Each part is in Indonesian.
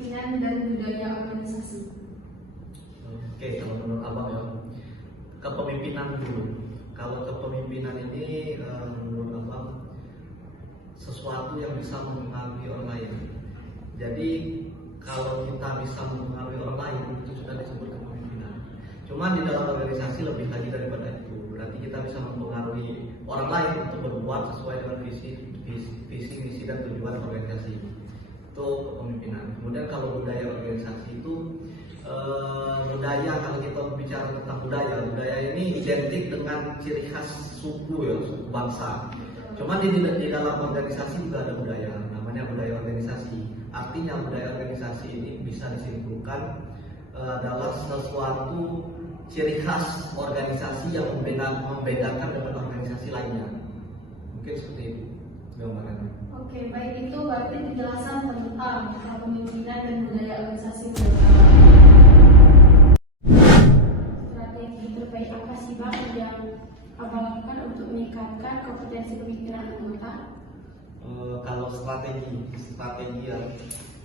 kepemimpinan dan budaya organisasi? Oke, kalau menurut abang ya, kepemimpinan dulu. Kalau kepemimpinan ini menurut abang sesuatu yang bisa mempengaruhi orang lain. Jadi kalau kita bisa mempengaruhi orang lain itu sudah disebut kepemimpinan. Cuma di dalam organisasi lebih lagi daripada itu. Berarti kita bisa mempengaruhi orang lain untuk berbuat sesuai dengan visi, misi dan tujuan organisasi. Itu kepemimpinan. Kemudian kalau budaya organisasi itu budaya, kalau kita bicara tentang budaya ini identik dengan ciri khas suku ya, suku bangsa. Cuma di dalam organisasi juga ada budaya, namanya budaya organisasi. Artinya budaya organisasi ini bisa disimpulkan adalah sesuatu ciri khas organisasi yang membedakan dengan organisasi lainnya. Mungkin seperti itu gambarannya. Oke, baik, itu berarti penjelasan tentang kepemimpinan dan budaya organisasi. Strategi terbaik apa sih Bang yang Abang lakukan untuk meningkatkan kompetensi kepemimpinan anggota? Kalau strategi ya.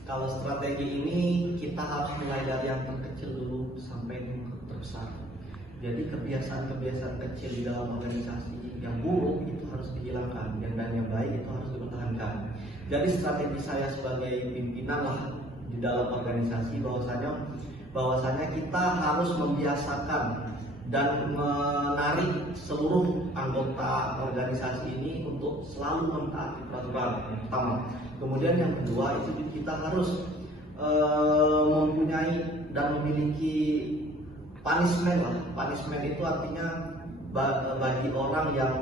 Kalau strategi ini kita harus mulai dari yang terkecil dulu sampai yang terbesar. Jadi kebiasaan-kebiasaan kecil di dalam organisasi yang buruk itu harus dihilangkan, dan yang baik itu harus dipertahankan. Jadi strategi saya sebagai pimpinan lah di dalam organisasi bahwasanya kita harus membiasakan dan menarik seluruh anggota organisasi ini untuk selalu mentaati peraturan yang pertama. Kemudian yang kedua itu kita harus mempunyai dan memiliki punishment lah. Punishment itu artinya bagi orang yang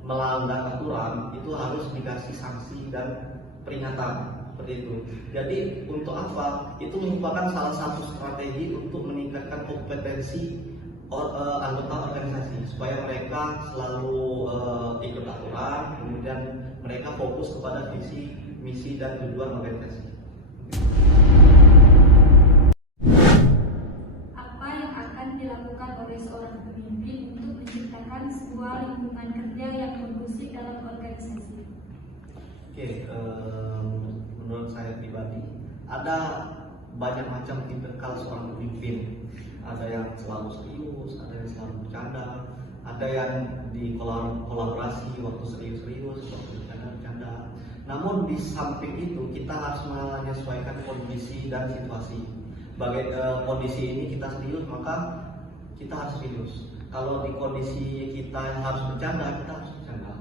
melanggar aturan itu harus dikasih sanksi dan peringatan seperti itu. Jadi untuk apa? Itu merupakan salah satu strategi untuk meningkatkan kompetensi anggota organisasi supaya mereka selalu ikut aturan, kemudian mereka fokus kepada visi, misi dan tujuan organisasi. Apa yang akan dilakukan oleh seorang pemimpin untuk menciptakan sebuah lingkungan kerja yang kondusif dalam organisasi? Oke, menurut saya pribadi ada banyak macam tipikal seorang pemimpin. Ada yang selalu serius, ada yang selalu bercanda, ada yang di kolaborasi waktu serius, waktu bercanda. Namun di samping itu kita harus menyesuaikan kondisi dan situasi. Bagi kondisi ini kita serius, maka kita harus serius. Kalau di kondisi kita harus bercanda, kita harus bercanda.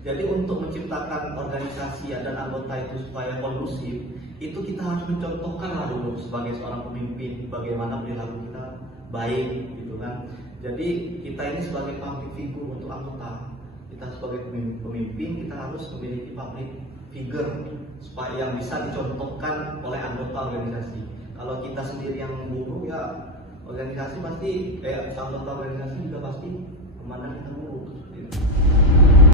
Jadi untuk menciptakan organisasi dan anggota itu supaya kondusif, itu kita harus mencontohkan dulu sebagai seorang pemimpin bagaimana perilaku kita baik, gitu kan. Jadi kita ini sebagai public figure untuk anggota, kita sebagai pemimpin kita harus memiliki public figure supaya yang bisa dicontohkan oleh anggota organisasi. Kalau kita sendiri yang buruk ya organisasi pasti anggota organisasi juga pasti memandang kita buruk. Gitu.